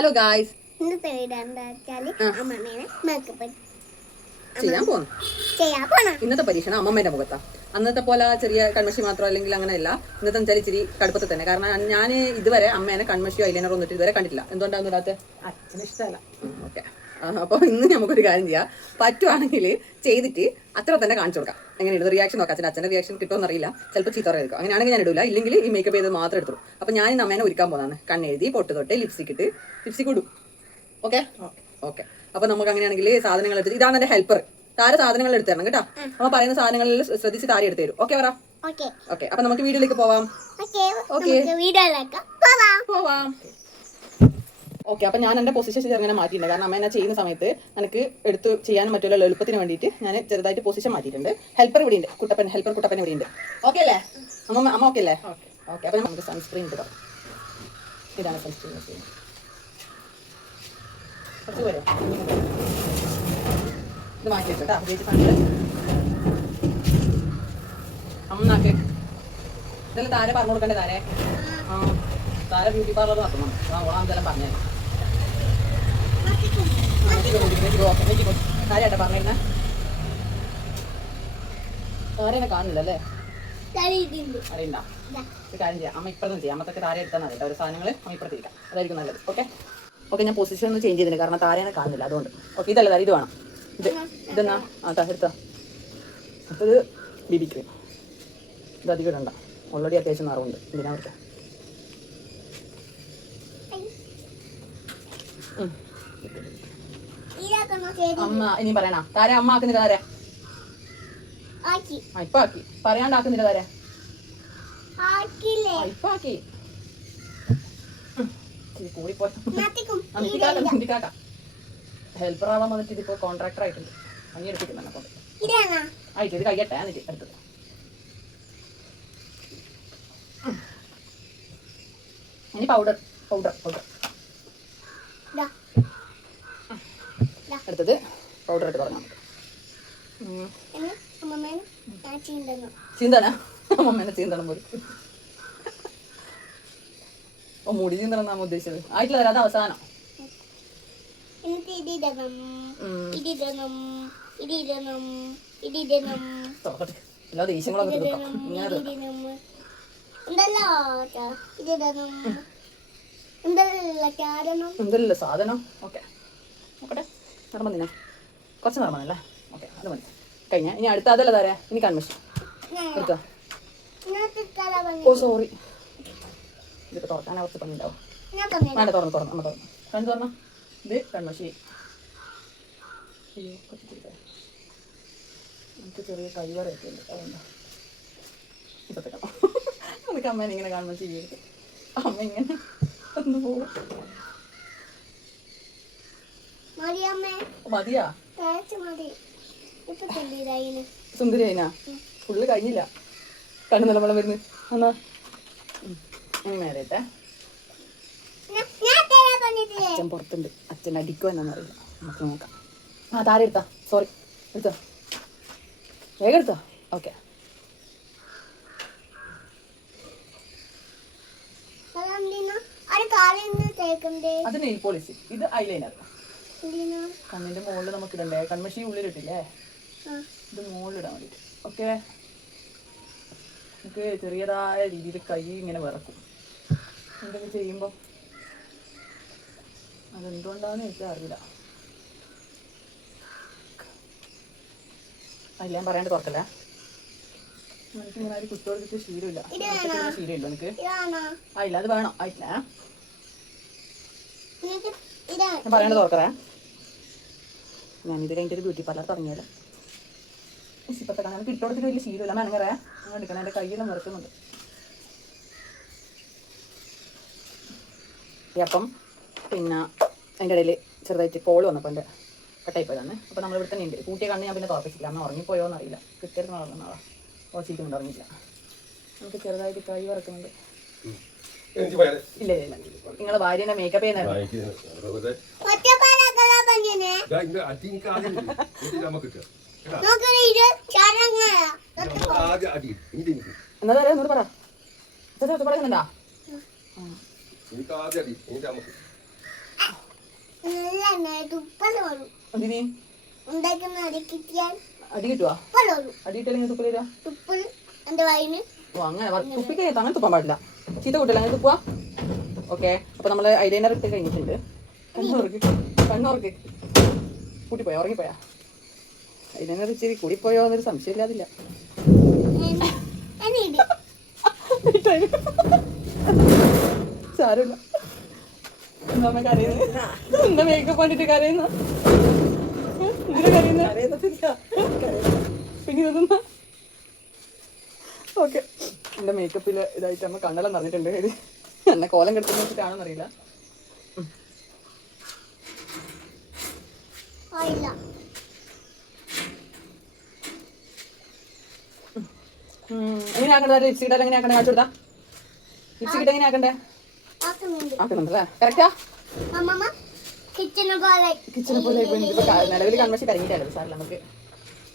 Hello guys, ഇന്നത്തെ പരീക്ഷണം അമ്മമ്മേന്റെ മുഖത്താ. അന്നത്തെ പോലെ ചെറിയ കൺമഷി മാത്രം അല്ലെങ്കിൽ അങ്ങനെയല്ല. ഇന്നത്തെ വെച്ചാൽ ഇച്ചിരി കടുപ്പത്തിൽ തന്നെ. കാരണം ഞാൻ ഇതുവരെ അമ്മേനെ കൺമഷിയോ ഐലൈനറോ ഒന്നിട്ട് ഇതുവരെ കണ്ടിട്ടില്ല. എന്തുകൊണ്ടാണെന്ന് ഇടാത്ത അച്ഛന് ഇഷ്ടമല്ല. ഓക്കെ, അപ്പോൾ ഇന്ന് നമുക്കൊരു കാര്യം ചെയ്യാം. പറ്റുവാണെങ്കിൽ ചെയ്തിട്ട് അത്ര തന്നെ കാണിച്ചു കൊടുക്കാം. എങ്ങനെയാണ് റിയാക്ഷൻ നോക്കാം. അച്ഛൻ്റെ റിയാക്ഷൻ കിട്ടുമെന്ന് അറിയില്ല. ചിലപ്പോൾ ചീത്ത എടുക്കും. അങ്ങനെയാണെങ്കിൽ ഞാൻ ഇടില്ല. ഇല്ലെങ്കിൽ ഈ മേക്കപ്പ് ചെയ്ത് മാത്രം എടുത്തുള്ളൂ. അപ്പോൾ ഞാൻ ഇന്ന് അമ്മേനെ ഒരുക്കാൻ പോകുന്നതാണ്. കണ്ണെഴുതി പൊട്ട് തൊട്ട് ലിപ്സ്റ്റിക് ഇട്ട് ലിപ്സ്റ്റിക് ഇടും. Okay okay. അപ്പോൾ നമുക്ക് അങ്ങനെയാണെങ്കിൽ സാധനങ്ങൾ എടുത്ത് ഇതാണ് എൻ്റെ ഹെൽപ്പർ. താര സാധനങ്ങൾ എടുത്തു തരണം കേട്ടോ. അമ്മ പറയുന്ന സാധനങ്ങളിൽ ശ്രദ്ധിച്ച് താര എടുത്തു തരും. ഓക്കെ പറ. ഓക്കെ, അപ്പൊ നമുക്ക് വീഡിയോയിലേക്ക് പോവാം. പോവാം. ഓക്കെ, അപ്പൊ ഞാൻ എന്റെ പൊസിഷൻ ചെറുങ്ങനെ മാറ്റിയിട്ടുണ്ട്. കാരണം അമ്മ എന്നെ ചെയ്യുന്ന സമയത്ത് എനിക്ക് എടുത്ത് ചെയ്യാനും മറ്റുള്ള എളുപ്പത്തിന് വേണ്ടിയിട്ട് ഞാൻ ചെറുതായിട്ട് പൊസിഷൻ മാറ്റിയിട്ടുണ്ട്. ഹെൽപ്പർ ഇവിടെ ഉണ്ട്, ഹെൽപ്പർ കുട്ടപ്പൻ ഇവിടെ ഉണ്ട്. ഓക്കെ അല്ലേ അമ്മ? ഓക്കെ അല്ലേ? ഓക്കെ, അപ്പൊ നമുക്ക് സൺസ്ക്രീൻ ഇട്ട് തരാം. ഇതാണ് സൺസ്ക്രീൻ. കുറച്ച് വരും, ഇത് മാറ്റി വെച്ചോട്ടാ. ഉപയോഗിച്ച് കണ്ട് അമ്മക്ക് ഇതെല്ലാം താരെ പറഞ്ഞു കൊടുക്കണ്ടേ? താരെ താര ബ്യൂട്ടി പാർലർ നടത്തണം. ഓളാന്തെല്ലാം പറഞ്ഞേ താരേട്ടാ പറഞ്ഞ താരേനെ കാണില്ല അല്ലേ? അറിയണ്ട. ഒരു കാര്യം ചെയ്യാം, അമ്മ ഇപ്പുറത്തും ചെയ്യാം. അമ്മത്തൊക്കെ താര എടുത്താൽ മതി. ഒരു സാധനങ്ങൾ അമ്മ ഇപ്പുറത്തിരിക്കാം, അതായിരിക്കും നല്ലത്. ഓക്കെ ഓക്കെ, ഞാൻ പൊസിഷൻ ഒന്ന് ചേഞ്ച് ചെയ്തിട്ടുണ്ട്. കാരണം താരേനെ കാണുന്നില്ല, അതുകൊണ്ട്. ഓക്കെ, ഇതല്ല താരം, ഇത് വേണം. ഇതെന്നാ എടുത്ത അടുത്തത് BB ക്രീം. ഇത് അധികം ഇടണ്ട, ഓൾറെഡി അത്യാവശ്യം നിറവുണ്ട്. ഇതിനാ എടുത്ത അമ്മ ഇനി പറയണ താര അമ്മ ആക്കുന്നില്ല. താര ഇപ്പൊ ആക്കി, പറയാണ്ടാക്കുന്നില്ല. താര ഇപ്പൊ ആക്കി. കൂടിപ്പോയി ഹെൽപ്പർ ആവാൻ വന്നിട്ട് ഇതിപ്പോ കോൺട്രാക്ടർ ആയിട്ടുണ്ട്. പണി എടുപ്പിക്കുന്നുണ്ട്. അപ്പോൾ ആയിട്ട് ഇത് കഴിയട്ടെ. എന്നിട്ട് അടുത്തത് ഇനി പൗഡർ. അടുത്തത് പൗഡർ ഇട്ട് തുടങ്ങാം. ചീന്താനാ അമ്മമ്മേനെ ചീന്തണം പോലും. മുടി ചീന്തണം എന്നാ ഉദ്ദേശിച്ചത്. ആയിട്ടില്ല, അത് അവസാനം. എല്ലാ ദേഷ്യങ്ങളൊക്കെ എന്തല്ല സാധനം. ഓക്കെ നോക്കട്ടെ, നിർമ്മന്തിനാ കുറച്ച് നിർമ്മന്നല്ലേ? ഓക്കെ, അത് മതി. കഴിഞ്ഞ ഇനി അടുത്ത അതല്ല താരേ. ഇനി കൺമഷി എടുത്തോ. ഓ സോറി, ഇതിപ്പോ തുറക്കാനാ കുറച്ച് പണിയുണ്ടാവും. വേണ്ട, തുറന്നു അമ്മ തുറന്നു. കണ്ണു തുറന്നോ. ഇത് കൺമഷി. എനിക്ക് ചെറിയ കൈവറയൊക്കെ ഉണ്ട്, അതുകൊണ്ടാ ഇപ്പത്തെ നമുക്ക് അമ്മേനെ ഇങ്ങനെ കാണുമ്പോൾ ചെയ്യരുത്. അമ്മ ഇങ്ങനെ ഒന്ന് പോകും. മതിയാ? സുന്ദരിയായിനാ? ഫുള്ള് കഴിഞ്ഞില്ല, കണ്ണു നിലവളം വരുന്നു. എന്നാ നേരട്ടെ. അച്ഛൻ പുറത്തുണ്ട്, അച്ഛൻ അടിക്കോ എന്നറിയില്ല. നമുക്ക് നോക്കാം. താര എടുത്താ? സോറി, എടുത്തോ, വേഗം എടുത്തോ. ഓക്കെ, അത് നെയിൽ പോളിഷ്. ഇത് ഐലൈനർ. കണ്ണിന്റെ മുകളിൽ നമുക്ക് ഇടണ്ടേ? കൺമഷി ഉള്ളിലിട്ടില്ലേ, ഇത് മുകളിലിടാൻ വേണ്ടിട്ട്. ഓക്കെ, നമുക്ക് ചെറിയതായ രീതിയിൽ കൈ ഇങ്ങനെ വിറക്കും എന്തെങ്കിലും ചെയ്യുമ്പോൾ. അതെന്തുകൊണ്ടാന്ന് എനിക്ക് അറിയില്ല. അതില്ല, ഞാൻ പറയാണ്ട് തുറക്കല്ലേ. എനിക്ക് ഇങ്ങനെ ഒരു കുത്തോടിച്ചിട്ട് ശീലമില്ല. ശീലമില്ല എനിക്ക്. ആയില്ല, അത് വേണം. ആയിട്ടില്ല, ഞാൻ പറയാണ്ട് തുറക്കറേ. ഞാനിത് കഴിഞ്ഞിട്ട് ഒരു ബ്യൂട്ടി പാർലർ തുടങ്ങിയാലോ. ഇപ്പത്തെ കാണാൻ എനിക്ക് ഇട്ടോടത്തിന് വലിയ ശീലമില്ല. മെനങ്ങറേ അങ്ങനെ എടുക്കണം. എൻ്റെ കയ്യെല്ലാം നിറക്കുന്നുണ്ട്. അപ്പം പിന്നെ അതിൻ്റെ ഇടയിൽ ചെറുതായിട്ട് കോള് വന്നപ്പോൾ എൻ്റെ കട്ടായി പോയതാണ്. അപ്പോൾ നമ്മൾ ഇവിടെ തന്നെ ഉണ്ട്. കൂട്ടിയ കണ്ണ് ഞാൻ പിന്നെ തുറപ്പിച്ചില്ല. അമ്മ ഉറങ്ങിപ്പോയോ എന്നറിയില്ല. കൃത്യമായിട്ട് നടന്ന ആളാ. ഓച്ചിരിക്കുന്നുണ്ട്, ഉറങ്ങിയില്ല. നമുക്ക് ചെറുതായിട്ട് കൈ വറക്കുന്നുണ്ട്. ഇല്ല നിങ്ങളെ ഭാര്യനെ മേക്കപ്പ് ചെയ്യുന്ന എന്താ പറയാ? ഒന്നൂടെ പറ. പറയുന്നുണ്ടാ? അതിന് അടി കിട്ടുവാ? അടി കിട്ടിയാൽ തുപ്പല് തരാ? ഓ അങ്ങനെ തുപ്പിക്കഴിയാത്ത അങ്ങനെ തുപ്പാൻ പാടില്ല. ചീത്ത കൂട്ടില്ല അങ്ങനെ തുപ്പുക. ഓക്കെ, അപ്പൊ നമ്മള് ഐലൈനർ ഇട്ട് കഴിഞ്ഞിട്ടുണ്ട്. കണ്ണോർക്ക് കൂട്ടിപ്പോയാ? ഉറങ്ങിപ്പോയാ? ഐലൈനർ ഇച്ചിരി കൂടിപ്പോയോ എന്നൊരു സംശയം ഇല്ലാതില്ല. സാരമില്ല. എന്താ കരയുന്നത്? എന്താ മേക്കപ്പ് കണ്ടിട്ട് കരയുന്ന? പിന്നെ ഇതൊന്നും ഓക്കെ. എൻ്റെ മേക്കപ്പിൽ ഇതായിട്ട് അമ്മ കണ്ണെല്ലാം നിറഞ്ഞിട്ടുണ്ട്. എന്നെ കോലം കെടുത്തുന്ന വെച്ചിട്ടാണെന്ന് അറിയില്ല. എങ്ങനെ ആക്കണ്ട? ലിപ്സ്റ്റിക് ഇട്ടാൽ എങ്ങനെ ആക്കണ്ടേ? കാണിച്ചു കൊടുത്താ. ലിപ്സ്റ്റിക് ഇട്ട് എങ്ങനെ ആക്കണ്ടേ? ആക്കുന്നുണ്ടല്ലേ? കറക്റ്റാ? കിച്ചനെ പോലെ നിലവിൽ കൺമശി കരങ്ങിയിട്ടല്ലോ സാറില്ല. നമുക്ക്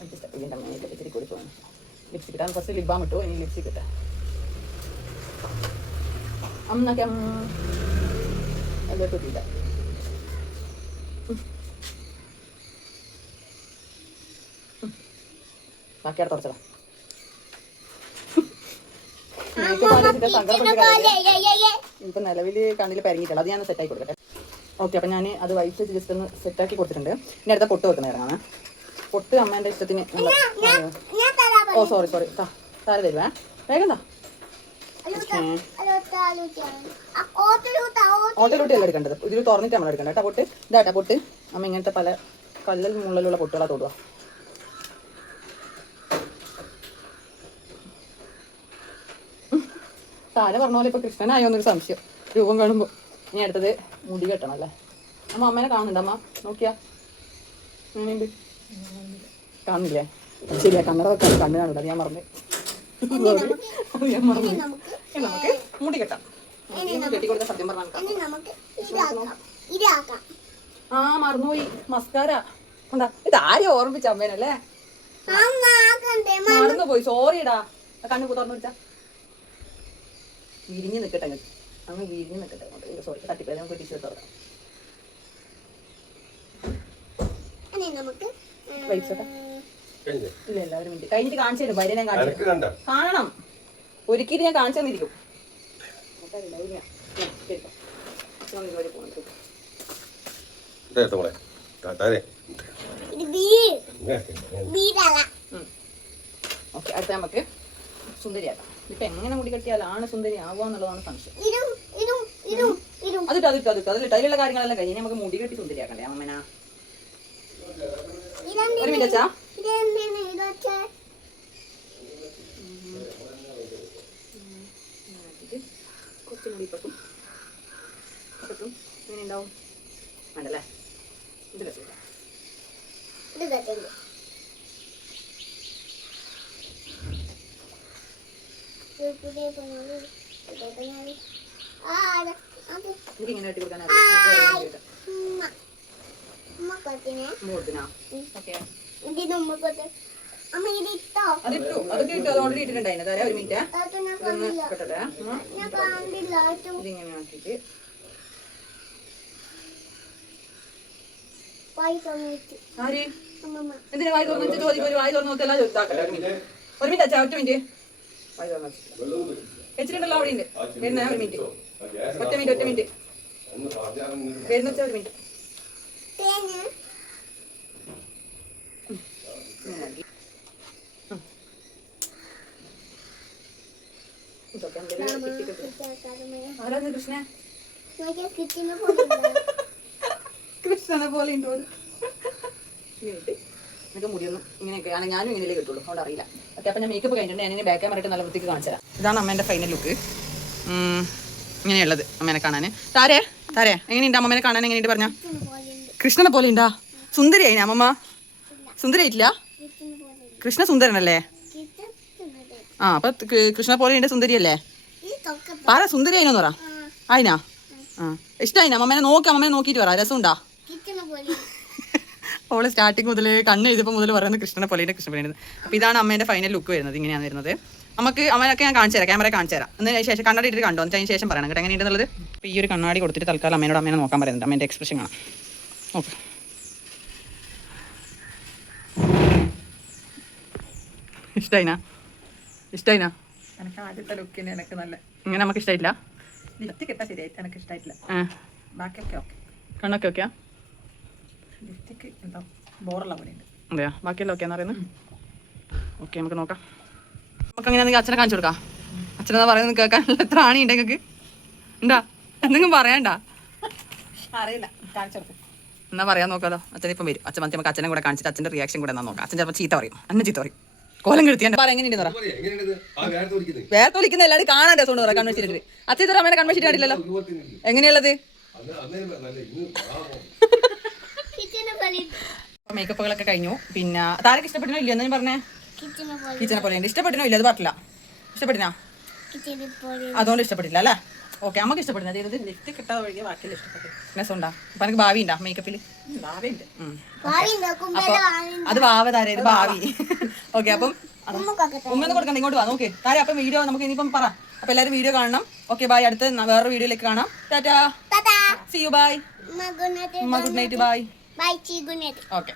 അഡ്ജസ്റ്റ് വീണ്ടും മേക്കപ്പ് ഇത്തിരി കൂടി പോകുന്നു. ലിപ്സ്റ്റിക് ഇട്ടാൽ ഫസ്റ്റ് ലിപ് ബാം ഇട്ടു. ഇനി ലിപ്സ്റ്റിക് ഇട്ടാ അമ്മക്ക് എല്ലാം കിട്ടിയില്ല. ബാക്കി അവിടെ തുടച്ചതാ. ഇപ്പൊ നിലവിൽ കണ്ണിൽ പരിങ്ങിയിട്ടില്ല. അത് ഞാൻ സെറ്റാക്കി കൊടുക്കട്ടെ. ഓക്കെ, അപ്പം ഞാൻ അത് വൈറ്റ് ജസ്റ്റ് ഒന്ന് സെറ്റാക്കി കൊടുത്തിട്ടുണ്ട്. ഇനി അടുത്ത പൊട്ട് വെക്കുന്ന ഇറങ്ങാണ്. പൊട്ട് അമ്മേൻ്റെ ഇഷ്ടത്തിന്. ഓ സോറി താര തരുവേ. വേഗം താ. ഓട്ടലൂട്ടിയല്ല എടുക്കേണ്ടത്. ഇതിൽ തുറന്നിട്ട് നമ്മൾ എടുക്കണ്ട കേട്ടോ പൊട്ട്. ഇതാട്ടാ പൊട്ട്. അമ്മ ഇങ്ങനത്തെ പല കല്ലൽ മുള്ളിലുള്ള പൊട്ടുകളാണ് തൊടുക. താര പറഞ്ഞ പോലെ ഇപ്പൊ കൃഷ്ണനായോ എന്നൊരു സംശയം രൂപം കാണുമ്പോൾ. ഇനി അടുത്തത് മുടി കെട്ടണം അല്ലേ? അമ്മ അമ്മേനെ കാണുന്നുണ്ട്. അമ്മ നോക്കിയാ അങ്ങനെയുണ്ട്. കാണുന്നില്ലേ? ശരിയാ, കണ്ണട വെക്കാൻ കണ്ണ് കാണില്ല. അത് ഞാൻ മറന്നു. നമുക്ക് മുടി കെട്ടാം. കെട്ടിക്കൊടുത്ത സത്യം പറഞ്ഞാൽ ആ മറന്നുപോയി. മസ്കാര ഉണ്ടാ. ഇത് ആരും ഓർമ്മിച്ച അമ്മേനല്ലേ? മറന്നുപോയി. സോറിടാ. കണ്ണു തുറന്നു വെച്ചാ വിരിഞ്ഞ് നിൽക്കട്ടെ. അങ്ങ് വിരിഞ്ഞ് നിൽക്കട്ടെ. സോറി തട്ടിപ്പോ നമുക്ക് ടീച്ചർ തുറക്കാം. ഇല്ല ഇല്ല, ഒരു മിനിറ്റ് കഴിഞ്ഞിട്ട് കാണിച്ചു തരും. ഭാര്യ ഞാൻ കാണിച്ചു കാണണം. ഒരിക്കലും ഞാൻ കാണിച്ചു തന്നിരിക്കും. ഓക്കെ, അടുത്ത നമുക്ക് സുന്ദരിയാക്കാം. ഇപ്പൊ എങ്ങനെ മുടി കെട്ടിയാലാണ് സുന്ദരി ആവാന്നുള്ളതാണ് സംശയം. അതിലിട്ട് അതിലുള്ള കാര്യങ്ങളെല്ലാം കഴിഞ്ഞ് നമുക്ക് മുടി കെട്ടി സുന്ദരിയാക്കണ്ടേ അമ്മന? ഒരു മിനിറ്റ് അച്ഛാ. കുറച്ച് മുടി പറ്റും ഇങ്ങനെ ഉണ്ടാവും വേണ്ടല്ലേ? ഇത് കെട്ടില്ല. എനിക്കിങ്ങനെ കെട്ടി കൊടുക്കാൻ അതിട്ടു. അതൊക്കെ ഇട്ടു. അത് ഓൾറെഡി ഇട്ടിട്ടുണ്ടായിരുന്നു. തരാം, ഒരു മിനിറ്റ് കെട്ടട്ടെ. ഇതിങ്ങനെ ആക്കിയിട്ട് ആര് എന്തിനാ വായി തുറന്നു വെച്ചിട്ട് ചോദിക്കും? ഒരു വായി തുറന്നു നോക്കിയല്ല ചോദിച്ചാക്കട്ടെ. ഒരു മിനിറ്റ് അച്ഛാ, ഒറ്റ മിനിറ്റ്. വായി തുറന്നു വെച്ചിട്ടുണ്ടല്ലോ അവിടെ ഉണ്ട്. വരുന്ന ഒരു മിനിറ്റ്. ഒറ്റ മിനിറ്റ് വരുന്ന വെച്ചാൽ ഒരു മിനിറ്റ്. ആരാണ് കൃഷ്ണ? കൃഷ്ണനെ പോലെ ഉണ്ടോ? എനിക്ക് മുടിയൊന്നും ഇങ്ങനെയൊക്കെ ആണ്. ഞാനും ഇങ്ങനെ കിട്ടുള്ളൂ, അതുകൊണ്ട് അറിയില്ല. ഓക്കെ, അപ്പം ഞാൻ മേക്കപ്പ് കഴിഞ്ഞിട്ടുണ്ട്. ഞാൻ ബാക്ക് ക്യാമറയിട്ട് നല്ല വൃത്തിക്ക് കാണിച്ചു തരാം. ഇതാണ് അമ്മേൻ്റെ ഫൈനൽ ലുക്ക്. ഇങ്ങനെയുള്ളത് അമ്മേനെ കാണാൻ. താരേ എങ്ങനെയുണ്ട് അമ്മേനെ കാണാൻ? എങ്ങനെയുണ്ട് പറഞ്ഞ? കൃഷ്ണനെ പോലെ ഉണ്ടാ? സുന്ദരിയായി അമ്മമ്മ? സുന്ദരിയായിട്ടില്ല? കൃഷ്ണ സുന്ദരനല്ലേ? ആ, അപ്പൊ കൃഷ്ണ പോലെ ഉണ്ട്. സുന്ദരിയല്ലേ? പറ സുന്ദരിയായിനോന്ന് പറ. ആയിനാ? ആ, ഇഷ്ടമായിനാ അമ്മേനെ? അമ്മേനെ നോക്കിയിട്ട് പറ. രസമുണ്ടാ? അവള് സ്റ്റാർട്ടിങ് മുതൽ കണ്ണ് എഴുതിയപ്പോൾ മുതൽ പറയുന്നത് കൃഷ്ണനെ പോലെ കൃഷ്ണ. അപ്പോൾ ഇതാണ് അമ്മേൻ്റെ ഫൈനൽ ലുക്ക് വരുന്നത്. ഇങ്ങനെയാണ് വരുന്നത്. നമുക്ക് അമ്മേനൊക്കെ ഞാൻ കാണിച്ചു തരാം. ക്യാമറ കാണിച്ചു തരാം. അതിന് ശേഷം കണ്ണാടി ഇട്ടിട്ട് കണ്ടോ? അതിന് ശേഷം പറയണം കേട്ടോ എങ്ങനെയുണ്ടെന്നുള്ളത്. അപ്പോൾ ഈ ഒരു കണ്ണാടി കൊടുത്തിട്ട് തൽക്കാലം അമ്മേനോട് അമ്മേനെ നോക്കാൻ പറയുന്നുണ്ട്. അമ്മേൻ്റെ എക്സ്പ്രഷൻ കാണാം. ഓക്കെ. ഇഷ്ടായിനാ? എനിക്ക് ആദ്യത്തെ ലുക്കിന് എനിക്ക് നല്ല ഇങ്ങനെ നമുക്ക് ഇഷ്ടമായിട്ടില്ല. ലിഫ്റ്റ് കിട്ടാൻ ശരിയായിട്ട് എനിക്ക് ഇഷ്ടമായിട്ടില്ല. ബാക്കിയൊക്കെ ഓക്കെ. കണ്ണൊക്കെ ഓക്കെയാ? ലിഫ്റ്റിക്ക് എന്താ ബോറുള്ള പോലെ ഉണ്ട്. അതെയാ? ബാക്കിയെല്ലാം ഓക്കെയാന്ന് പറയുന്നത്? ഓക്കെ, നമുക്ക് നോക്കാം. നമുക്ക് അങ്ങനെ അച്ഛനെ കാണിച്ചു കൊടുക്കാം. അച്ഛനെന്താ പറയുന്നത് കേൾക്കാനുള്ള എത്ര ആണി ഉണ്ട് നിങ്ങൾക്ക്? ഉണ്ടാ? എന്തെങ്കിലും പറയണ്ട. അറിയില്ല, കാണിച്ചു കൊടുക്കും. എന്നാ പറയാൻ നോക്കാലോ. അച്ഛൻ ഇപ്പം വരും. അച്ഛൻ നമുക്ക് അച്ഛനെ കൂടെ കാണിച്ചിട്ട് അച്ഛൻ്റെ റിയാക്ഷൻ കൂടെ എന്നാ നോക്കാം. അച്ഛൻ ചിലപ്പോൾ ചീത്ത പറയും, അന്നെ ചീത്ത പറയും. കോലം കെടുത്തി എങ്ങനെയുണ്ട് വേർത്ത് വിളിക്കുന്ന എല്ലാവരും കാണാൻ രസമുണ്ട് പറയാം. കൺവെൻഷൻ അച്ഛൻ ഇത്ര അമ്മേനെ കൺവെൻഷൻ കണ്ടില്ലല്ലോ. എങ്ങനെയുള്ളത്? മേക്കപ്പുകളൊക്കെ കഴിഞ്ഞു. പിന്നെ താരക്ക് ഇഷ്ടപ്പെട്ടോ ഇല്ല എന്ന് പറഞ്ഞേ? കിച്ചനെ പോലെ ഉണ്ട്. ഇഷ്ടപ്പെട്ടോ ഇല്ല? അത് പറഞ്ഞില്ല. ഇഷ്ടപ്പെട്ടിനാ? അതുകൊണ്ട് ഇഷ്ടപ്പെട്ടില്ല അല്ലേ? ഓക്കെ, നമുക്ക് ഇഷ്ടപ്പെടുന്നത് ചെയ്തത് ലിഫ്റ്റ് കിട്ടാതെ ഒഴികെ ബാക്കിയെല്ലാം ഇഷ്ടപ്പെട്ടു. രസമുണ്ടാ? അപ്പൊ എനിക്ക് ഭാവി ഉണ്ടാ മേക്കപ്പിൽ? ഭാവിയുണ്ട്. അപ്പൊ അത് ഭാവ താര, ഇത് ഭാവി. ഓക്കെ, അപ്പം ഉമ്മന്ന് കൊടുക്കണ്ട, ഇങ്ങോട്ട് വാ. നോക്ക് താര. അപ്പം വീഡിയോ നമുക്ക് ഇനിയിപ്പം പറ. അപ്പൊ എല്ലാവരും വീഡിയോ കാണണം. Okay, bye. അടുത്ത വേറൊരു വീഡിയോയിലേക്ക് കാണാം. ടാറ്റാ, see you, bye. Good night, bye. Okay.